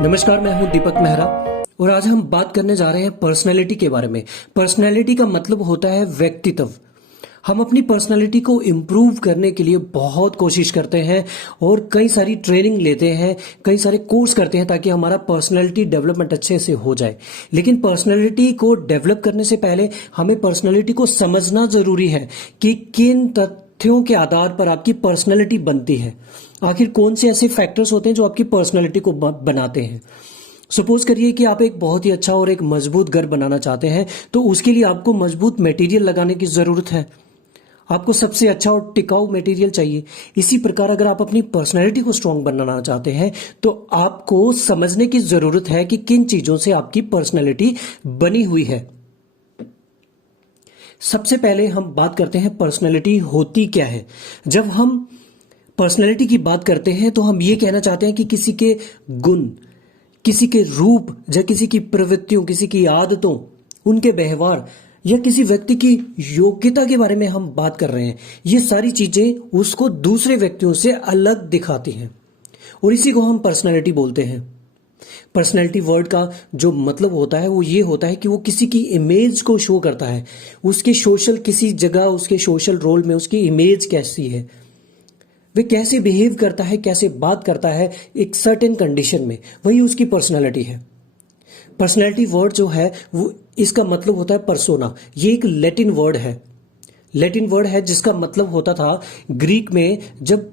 नमस्कार, मैं हूं दीपक मेहरा और आज हम बात करने जा रहे हैं पर्सनैलिटी के बारे में। पर्सनैलिटी का मतलब होता है व्यक्तित्व। हम अपनी पर्सनैलिटी को इम्प्रूव करने के लिए बहुत कोशिश करते हैं और कई सारी ट्रेनिंग लेते हैं, कई सारे कोर्स करते हैं ताकि हमारा पर्सनैलिटी डेवलपमेंट अच्छे से हो जाए। लेकिन पर्सनैलिटी को डेवलप करने से पहले हमें पर्सनैलिटी को समझना जरूरी है कि किन तथ्यों के आधार पर आपकी पर्सनैलिटी बनती है। आखिर कौन से ऐसे फैक्टर्स होते हैं जो आपकी पर्सनैलिटी को बनाते हैं। सपोज करिए कि आप एक बहुत ही अच्छा और एक मजबूत घर बनाना चाहते हैं, तो उसके लिए आपको मजबूत मटेरियल लगाने की जरूरत है। आपको सबसे अच्छा और टिकाऊ मटेरियल चाहिए। इसी प्रकार अगर आप अपनी पर्सनैलिटी को स्ट्रांग बनाना चाहते हैं तो आपको समझने की जरूरत है कि किन चीजों से आपकी पर्सनैलिटी बनी हुई है। सबसे पहले हम बात करते हैं पर्सनैलिटी होती क्या है। जब हम पर्सनैलिटी की बात करते हैं तो हम ये कहना चाहते हैं कि किसी के गुण, किसी के रूप या किसी की प्रवृत्तियों, किसी की आदतों, उनके व्यवहार या किसी व्यक्ति की योग्यता के बारे में हम बात कर रहे हैं। ये सारी चीजें उसको दूसरे व्यक्तियों से अलग दिखाती हैं और इसी को हम पर्सनैलिटी बोलते हैं। पर्सनैलिटी वर्ड का जो मतलब होता है वो ये होता है कि वो किसी की इमेज को शो करता है। उसके सोशल किसी जगह, उसके सोशल रोल में उसकी इमेज कैसी है, वे कैसे बिहेव करता है, कैसे बात करता है एक सर्टेन कंडीशन में, वही उसकी पर्सनैलिटी है। पर्सनैलिटी वर्ड जो है वो इसका मतलब होता है पर्सोना। ये एक लैटिन वर्ड है जिसका मतलब होता था ग्रीक में। जब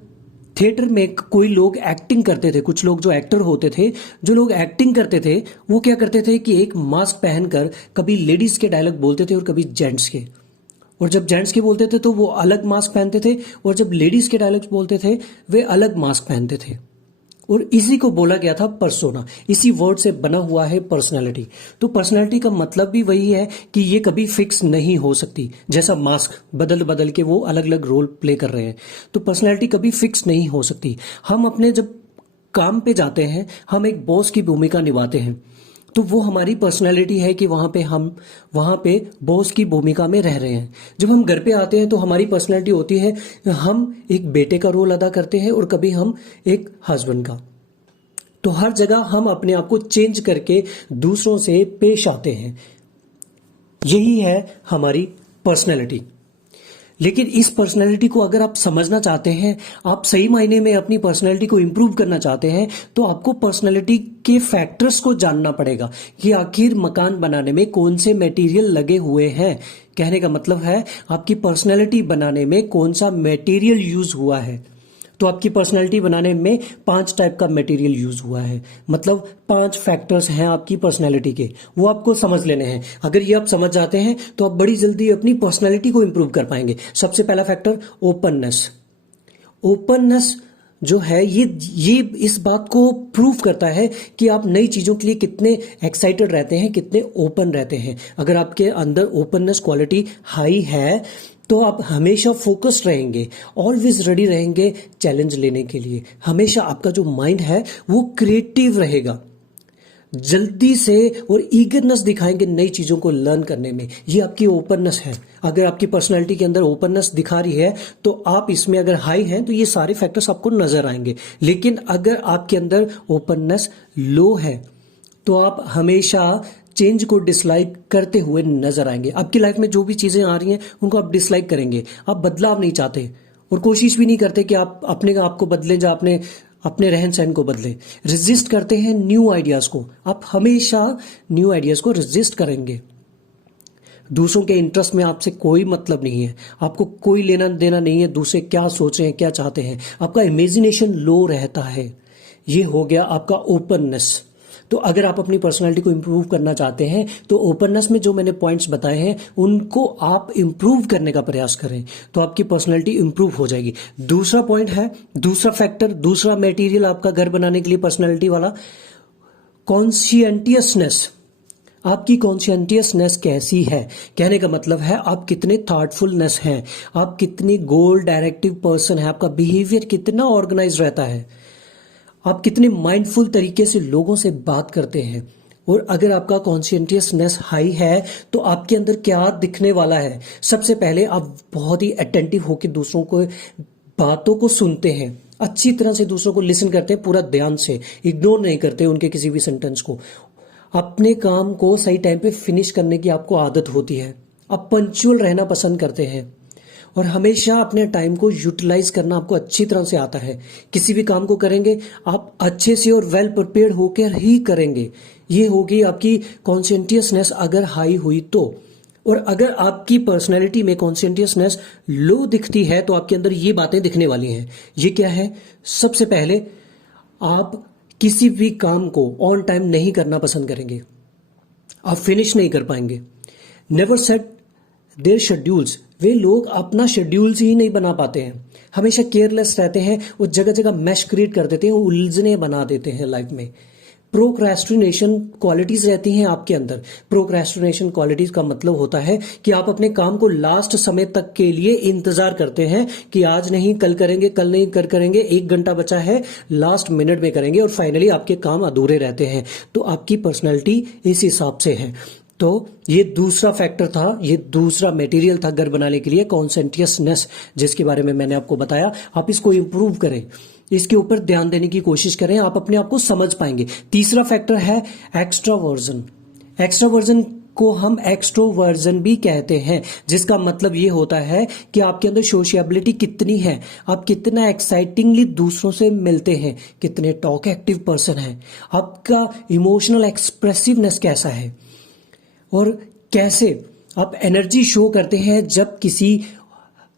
थिएटर में कोई लोग एक्टिंग करते थे, कुछ लोग जो एक्टर होते थे, जो लोग एक्टिंग करते थे, वो क्या करते थे कि एक मास्क पहनकर कभी लेडीज के डायलॉग बोलते थे और कभी जेंट्स के। और जब जेंट्स के बोलते थे तो वो अलग मास्क पहनते थे और जब लेडीज के डायलॉग्स बोलते थे वे अलग मास्क पहनते थे। और इसी को बोला गया था पर्सोना। इसी वर्ड से बना हुआ है पर्सनैलिटी। तो पर्सनैलिटी का मतलब भी वही है कि ये कभी फिक्स नहीं हो सकती। जैसा मास्क बदल बदल के वो अलग अलग रोल प्ले कर रहे हैं, तो पर्सनैलिटी कभी फिक्स नहीं हो सकती। हम अपने जब काम पे जाते हैं, हम एक बॉस की भूमिका निभाते हैं, तो वो हमारी पर्सनैलिटी है कि हम वहां पे बॉस की भूमिका में रह रहे हैं। जब हम घर पे आते हैं तो हमारी पर्सनैलिटी होती है, हम एक बेटे का रोल अदा करते हैं और कभी हम एक हस्बैंड का। तो हर जगह हम अपने आप को चेंज करके दूसरों से पेश आते हैं। यही है हमारी पर्सनैलिटी। लेकिन इस पर्सनैलिटी को अगर आप समझना चाहते हैं, आप सही मायने में अपनी पर्सनैलिटी को इंप्रूव करना चाहते हैं, तो आपको पर्सनैलिटी के फैक्टर्स को जानना पड़ेगा कि आखिर मकान बनाने में कौन से मटेरियल लगे हुए हैं। कहने का मतलब है आपकी पर्सनैलिटी बनाने में कौन सा मटेरियल यूज हुआ है। तो आपकी पर्सनैलिटी बनाने में 5 टाइप का मटेरियल यूज हुआ है। मतलब 5 फैक्टर्स हैं आपकी पर्सनैलिटी के, वो आपको समझ लेने हैं। अगर ये आप समझ जाते हैं तो आप बड़ी जल्दी अपनी पर्सनैलिटी को इंप्रूव कर पाएंगे। सबसे पहला फैक्टर ओपननेस। ओपननेस जो है ये इस बात को प्रूव करता है कि आप नई चीजों के लिए कितने एक्साइटेड रहते हैं, कितने ओपन रहते हैं। अगर आपके अंदर ओपननेस क्वालिटी हाई है तो आप हमेशा फोकस्ड रहेंगे, ऑलवेज रेडी रहेंगे चैलेंज लेने के लिए। हमेशा आपका जो माइंड है वो क्रिएटिव रहेगा, जल्दी से और ईगरनेस दिखाएंगे नई चीजों को लर्न करने में। ये आपकी ओपननेस है। अगर आपकी पर्सनैलिटी के अंदर ओपननेस दिखा रही है तो आप इसमें अगर हाई हैं तो ये सारे फैक्टर्स आपको नजर आएंगे। लेकिन अगर आपके अंदर ओपननेस लो है तो आप हमेशा चेंज को डिसलाइक करते हुए नजर आएंगे। आपकी लाइफ में जो भी चीजें आ रही हैं उनको आप डिसलाइक करेंगे। आप बदलाव नहीं चाहते और कोशिश भी नहीं करते कि आप अपने आप को बदलें या अपने रहन सहन को बदलें। रेजिस्ट करते हैं न्यू आइडियाज को। आप हमेशा न्यू आइडियाज को रेजिस्ट करेंगे। दूसरों के इंटरेस्ट में आपसे कोई मतलब नहीं है। आपको कोई लेना देना नहीं है दूसरे क्या सोच रहे हैं, क्या चाहते हैं। आपका इमेजिनेशन लो रहता है। ये हो गया आपका ओपननेस। तो अगर आप अपनी पर्सनैलिटी को इंप्रूव करना चाहते हैं तो ओपननेस में जो मैंने पॉइंट्स बताए हैं उनको आप इंप्रूव करने का प्रयास करें, तो आपकी पर्सनैलिटी इंप्रूव हो जाएगी। दूसरा पॉइंट है, दूसरा फैक्टर, दूसरा मटेरियल आपका घर बनाने के लिए पर्सनैलिटी वाला, कॉन्शियंटियसनेस। आपकी कॉन्शियंटियसनेस कैसी है। कहने का मतलब है आप कितने थॉटफुलनेस हैं, आप कितनी गोल डायरेक्टिव पर्सन है, आपका बिहेवियर कितना ऑर्गेनाइज रहता है, आप कितने माइंडफुल तरीके से लोगों से बात करते हैं। और अगर आपका कॉन्शियंटियसनेस हाई है तो आपके अंदर क्या दिखने वाला है। सबसे पहले आप बहुत ही अटेंटिव होकर दूसरों को बातों को सुनते हैं। अच्छी तरह से दूसरों को लिसन करते हैं, पूरा ध्यान से, इग्नोर नहीं करते उनके किसी भी सेंटेंस को। अपने काम को सही टाइम पे फिनिश करने की आपको आदत होती है। आप पंक्चुअल रहना पसंद करते हैं और हमेशा अपने टाइम को यूटिलाइज करना आपको अच्छी तरह से आता है। किसी भी काम को करेंगे आप अच्छे से और वेल प्रिपेयर्ड होकर ही करेंगे। ये होगी आपकी कॉन्सेंट्रियसनेस अगर हाई हुई तो। और अगर आपकी पर्सनैलिटी में कॉन्सेंट्रियसनेस लो दिखती है तो आपके अंदर ये बातें दिखने वाली हैं। ये क्या है? सबसे पहले आप किसी भी काम को ऑन टाइम नहीं करना पसंद करेंगे, आप फिनिश नहीं कर पाएंगे। नेवर सेट देयर शेड्यूल्स, वे लोग अपना शेड्यूल्स ही नहीं बना पाते हैं, हमेशा केयरलेस रहते हैं और जगह जगह मैश क्रिएट कर देते हैं, उलझने बना देते हैं लाइफ में। प्रोक्रेस्टिनेशन क्वालिटीज रहती हैं आपके अंदर। प्रोक्रेस्टिनेशन क्वालिटीज का मतलब होता है कि आप अपने काम को लास्ट समय तक के लिए इंतजार करते हैं कि आज नहीं कल करेंगे, कल नहीं कर करेंगे, 1 घंटा बचा है, लास्ट मिनट में करेंगे, और फाइनली आपके काम अधूरे रहते हैं। तो आपकी पर्सनैलिटी इस हिसाब से है। तो ये दूसरा फैक्टर था, ये दूसरा मटेरियल था घर बनाने के लिए, कॉन्सेंट्रियसनेस, जिसके बारे में मैंने आपको बताया। आप इसको इंप्रूव करें, इसके ऊपर ध्यान देने की कोशिश करें, आप अपने आप को समझ पाएंगे। तीसरा फैक्टर है एक्स्ट्रावर्जन। एक्स्ट्रावर्जन को हम एक्सट्रोवर्जन भी कहते हैं, जिसका मतलब ये होता है कि आपके अंदर सोशियबिलिटी कितनी है, आप कितना एक्साइटिंगली दूसरों से मिलते हैं, कितने टॉक एक्टिव पर्सन हैं, आपका इमोशनल एक्सप्रेसिवनेस कैसा है, और कैसे आप एनर्जी शो करते हैं जब किसी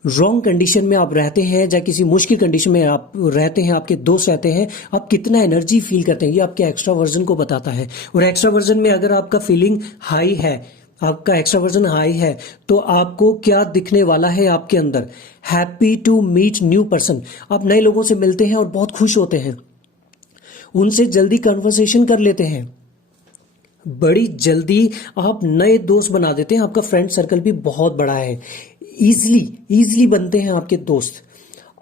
रॉन्ग कंडीशन में आप रहते हैं या किसी मुश्किल कंडीशन में आप रहते हैं, आपके दोस्त रहते हैं, आप कितना एनर्जी फील करते हैं, ये आपके एक्स्ट्रावर्जन को बताता है। और एक्स्ट्रावर्जन में अगर आपका फीलिंग हाई है, आपका एक्स्ट्रावर्जन हाई है, तो आपको क्या दिखने वाला है आपके अंदर? Happy to meet new person. आप नए लोगों से मिलते हैं और बहुत खुश होते हैं, उनसे जल्दी कन्वर्सेशन कर लेते हैं, बड़ी जल्दी आप नए दोस्त बना देते हैं, आपका फ्रेंड सर्कल भी बहुत बड़ा है, इजीली बनते हैं आपके दोस्त।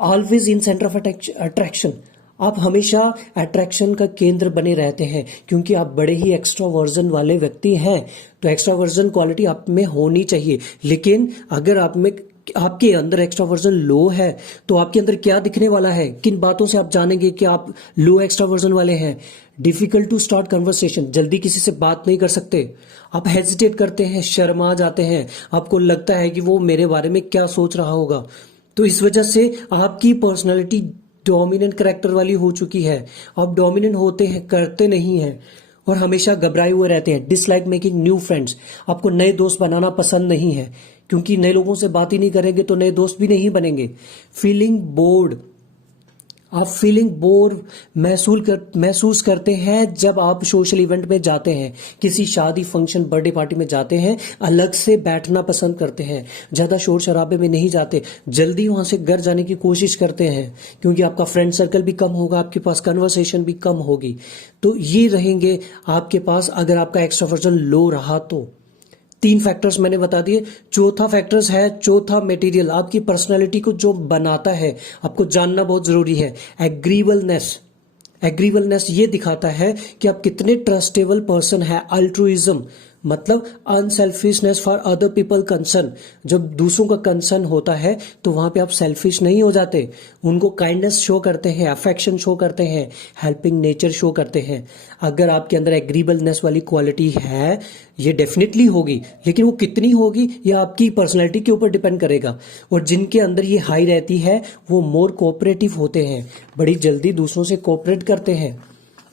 Always in centre of attraction, आप हमेशा अट्रैक्शन का केंद्र बने रहते हैं, क्योंकि आप बड़े ही एक्स्ट्रावर्जन वाले व्यक्ति हैं। तो एक्स्ट्रावर्जन क्वालिटी आप में होनी चाहिए। लेकिन अगर आपके अंदर एक्स्ट्रावर्जन लो है तो आपके अंदर क्या दिखने वाला है? किन बातों से आप जानेंगे कि आप लो एक्स्ट्रावर्जन वाले हैं? डिफिकल्ट टू स्टार्ट कन्वर्सेशन, जल्दी किसी से बात नहीं कर सकते, आप हेजिटेट करते हैं, शर्मा जाते हैं, आपको लगता है कि वो मेरे बारे में क्या सोच रहा होगा। तो इस वजह से आपकी पर्सनालिटी डोमिनेंट कैरेक्टर वाली हो चुकी है। आप डोमिनेंट होते हैं, करते नहीं हैं, और हमेशा घबराए हुए रहते हैं। डिसलाइक मेकिंग न्यू फ्रेंड्स, आपको नए दोस्त बनाना पसंद नहीं है, क्योंकि नए लोगों से बात ही नहीं करेंगे तो नए दोस्त भी नहीं बनेंगे। फीलिंग बोर्ड, आप फीलिंग बोर महसूस करते हैं जब आप सोशल इवेंट में जाते हैं, किसी शादी, फंक्शन, बर्थडे पार्टी में जाते हैं, अलग से बैठना पसंद करते हैं, ज़्यादा शोर शराबे में नहीं जाते, जल्दी वहाँ से घर जाने की कोशिश करते हैं, क्योंकि आपका फ्रेंड सर्कल भी कम होगा, आपके पास कन्वर्सेशन भी कम होगी। तो ये रहेंगे आपके पास अगर आपका एक्स्ट्रावर्जन लो रहा तो। 3 फैक्टर्स मैंने बता दिए। चौथा मटेरियल आपकी पर्सनालिटी को जो बनाता है, आपको जानना बहुत जरूरी है, एग्रीवलनेस ये दिखाता है कि आप कितने ट्रस्टेबल पर्सन है। अल्ट्रुइज्म मतलब unselfishness for other people concern, जब दूसरों का कंसर्न होता है तो वहां पे आप सेल्फिश नहीं हो जाते, उनको काइंडनेस शो करते हैं, अफेक्शन शो करते हैं, हेल्पिंग नेचर शो करते हैं। अगर आपके अंदर एग्रीबलनेस वाली क्वालिटी है, ये डेफिनेटली होगी, लेकिन वो कितनी होगी ये आपकी पर्सनैलिटी के ऊपर डिपेंड करेगा। और जिनके अंदर ये हाई रहती है वो मोर कोऑपरेटिव होते हैं, बड़ी जल्दी दूसरों से कोऑपरेट करते हैं,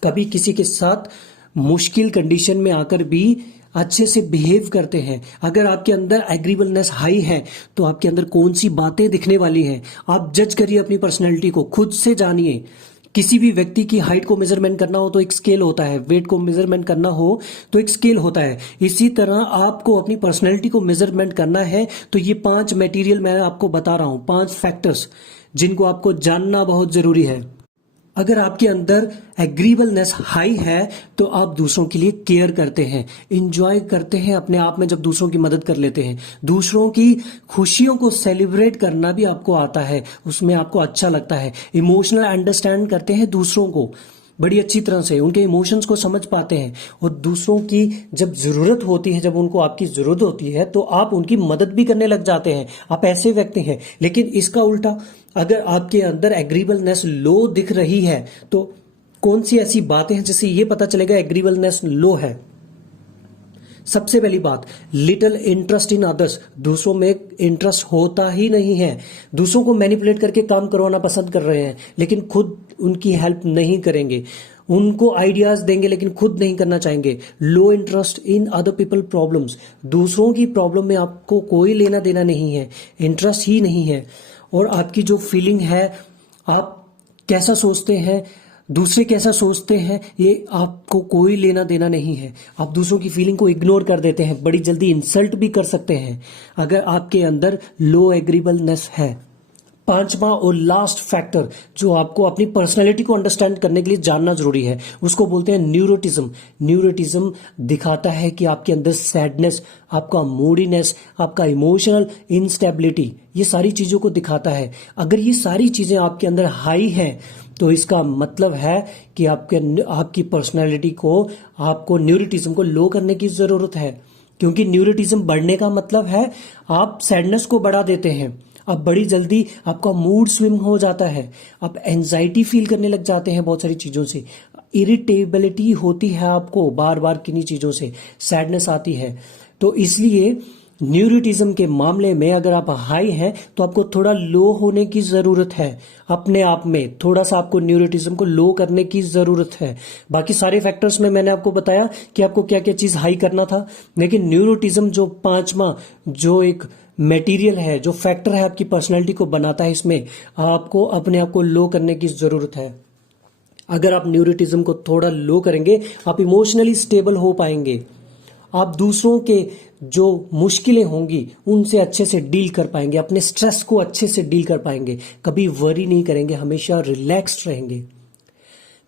कभी किसी के साथ मुश्किल कंडीशन में आकर भी अच्छे से बिहेव करते हैं। अगर आपके अंदर एग्रीबलनेस हाई है तो आपके अंदर कौन सी बातें दिखने वाली हैं, आप जज करिए अपनी पर्सनैलिटी को, खुद से जानिए। किसी भी व्यक्ति की हाइट को मेजरमेंट करना हो तो एक स्केल होता है, वेट को मेजरमेंट करना हो तो एक स्केल होता है। इसी तरह आपको अपनी पर्सनैलिटी को मेजरमेंट करना है तो ये 5 मटेरियल मैं आपको बता रहा हूं, 5 फैक्टर्स जिनको आपको जानना बहुत जरूरी है। अगर आपके अंदर एग्रीबलनेस हाई है तो आप दूसरों के लिए केयर करते हैं, इंजॉय करते हैं अपने आप में जब दूसरों की मदद कर लेते हैं, दूसरों की खुशियों को सेलिब्रेट करना भी आपको आता है, उसमें आपको अच्छा लगता है, इमोशनल अंडरस्टैंड करते हैं दूसरों को, बड़ी अच्छी तरह से, उनके इमोशंस को समझ पाते हैं, और दूसरों की जब जरूरत होती है, जब उनको आपकी जरूरत होती है तो आप उनकी मदद भी करने लग जाते हैं। आप ऐसे व्यक्ति हैं। लेकिन इसका उल्टा, अगर आपके अंदर एग्रीबलनेस लो दिख रही है तो कौन सी ऐसी बातें हैं जिससे ये पता चलेगा एग्रीबलनेस लो है? सबसे पहली बात, लिटिल इंटरेस्ट इन अदर्स। दूसरों में इंटरेस्ट होता ही नहीं है। दूसरों को मैनिपुलेट करके काम करवाना पसंद कर रहे हैं, लेकिन खुद उनकी हेल्प नहीं करेंगे। उनको आइडियाज देंगे लेकिन खुद नहीं करना चाहेंगे। लो interest in other people problems. दूसरों की प्रॉब्लम में आपको कोई लेना देना नहीं है, इंटरेस्ट ही नहीं है। और आपकी जो फीलिंग है, आप कैसा सोचते हैं, दूसरे कैसा सोचते हैं, ये आपको कोई लेना देना नहीं है। आप दूसरों की फीलिंग को इग्नोर कर देते हैं, बड़ी जल्दी इंसल्ट भी कर सकते हैं अगर आपके अंदर लो एग्रीबलनेस है। पांचवा और लास्ट फैक्टर जो आपको अपनी पर्सनैलिटी को अंडरस्टैंड करने के लिए जानना जरूरी है, उसको बोलते हैं न्यूरोटिज्म। न्यूरोटिज्म दिखाता है कि आपके अंदर सैडनेस, आपका मूडीनेस, आपका इमोशनल इंस्टेबिलिटी, ये सारी चीजों को दिखाता है। अगर ये सारी चीजें आपके अंदर हाई हैं तो इसका मतलब है कि आपकी पर्सनैलिटी को, आपको न्यूरोटिज्म को लो करने की जरूरत है। क्योंकि न्यूरोटिज्म बढ़ने का मतलब है आप सैडनेस को बढ़ा देते हैं। अब बड़ी जल्दी आपका मूड स्विंग हो जाता है, आप एंजाइटी फील करने लग जाते हैं बहुत सारी चीजों से, इरिटेबिलिटी होती है आपको बार बार किन्हीं चीजों से, सैडनेस आती है। तो इसलिए न्यूरोटिज्म के मामले में अगर आप हाई हैं तो आपको थोड़ा लो होने की जरूरत है। अपने आप में थोड़ा सा आपको न्यूरोटिज्म को लो करने की जरूरत है। बाकी सारे फैक्टर्स में मैंने आपको बताया कि आपको क्या क्या चीज हाई करना था, लेकिन न्यूरोटिज्म जो पांचवा जो एक मटेरियल है, जो फैक्टर है आपकी पर्सनैलिटी को बनाता है, इसमें आपको अपने आप को लो करने की जरूरत है। अगर आप न्यूरोटिज्म को थोड़ा लो करेंगे, आप इमोशनली स्टेबल हो पाएंगे। आप दूसरों के जो मुश्किलें होंगी उनसे अच्छे से डील कर पाएंगे, अपने स्ट्रेस को अच्छे से डील कर पाएंगे, कभी वरी नहीं करेंगे, हमेशा रिलैक्स्ड रहेंगे।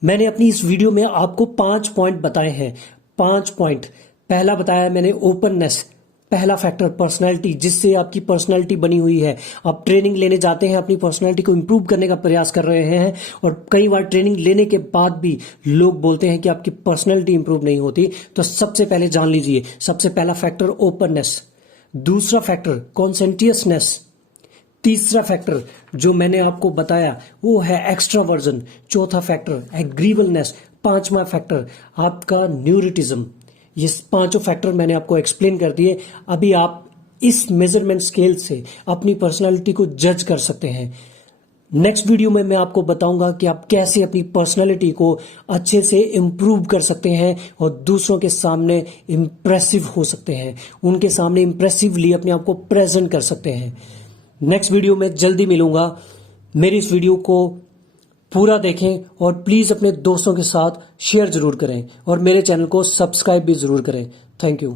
मैंने अपनी इस वीडियो में आपको 5 पॉइंट बताए हैं। 5 पॉइंट। पहला बताया मैंने ओपननेस, पहला फैक्टर पर्सनालिटी, जिससे आपकी पर्सनालिटी बनी हुई है। आप ट्रेनिंग लेने जाते हैं, अपनी पर्सनालिटी को इंप्रूव करने का प्रयास कर रहे हैं, और कई बार ट्रेनिंग लेने के बाद भी लोग बोलते हैं कि आपकी पर्सनालिटी इंप्रूव नहीं होती। तो सबसे पहले जान लीजिए, सबसे पहला फैक्टर ओपननेस, दूसरा फैक्टर कॉन्सेंट्रियसनेस, तीसरा फैक्टर जो मैंने आपको बताया वो है एक्स्ट्रावर्जन, चौथा फैक्टर एग्रीबलनेस, पांचवा फैक्टर आपका न्यूरोटिज्म। ये पांचों फैक्टर मैंने आपको एक्सप्लेन कर दिए। अभी आप इस मेजरमेंट स्केल से अपनी पर्सनालिटी को जज कर सकते हैं। नेक्स्ट वीडियो में मैं आपको बताऊंगा कि आप कैसे अपनी पर्सनालिटी को अच्छे से इम्प्रूव कर सकते हैं और दूसरों के सामने इम्प्रेसिव हो सकते हैं, उनके सामने इम्प्रेसिवली अपने आप को प्रेजेंट कर सकते हैं। नेक्स्ट वीडियो में जल्दी मिलूंगा। मेरी इस वीडियो को पूरा देखें और प्लीज अपने दोस्तों के साथ शेयर जरूर करें, और मेरे चैनल को सब्सक्राइब भी जरूर करें। Thank you.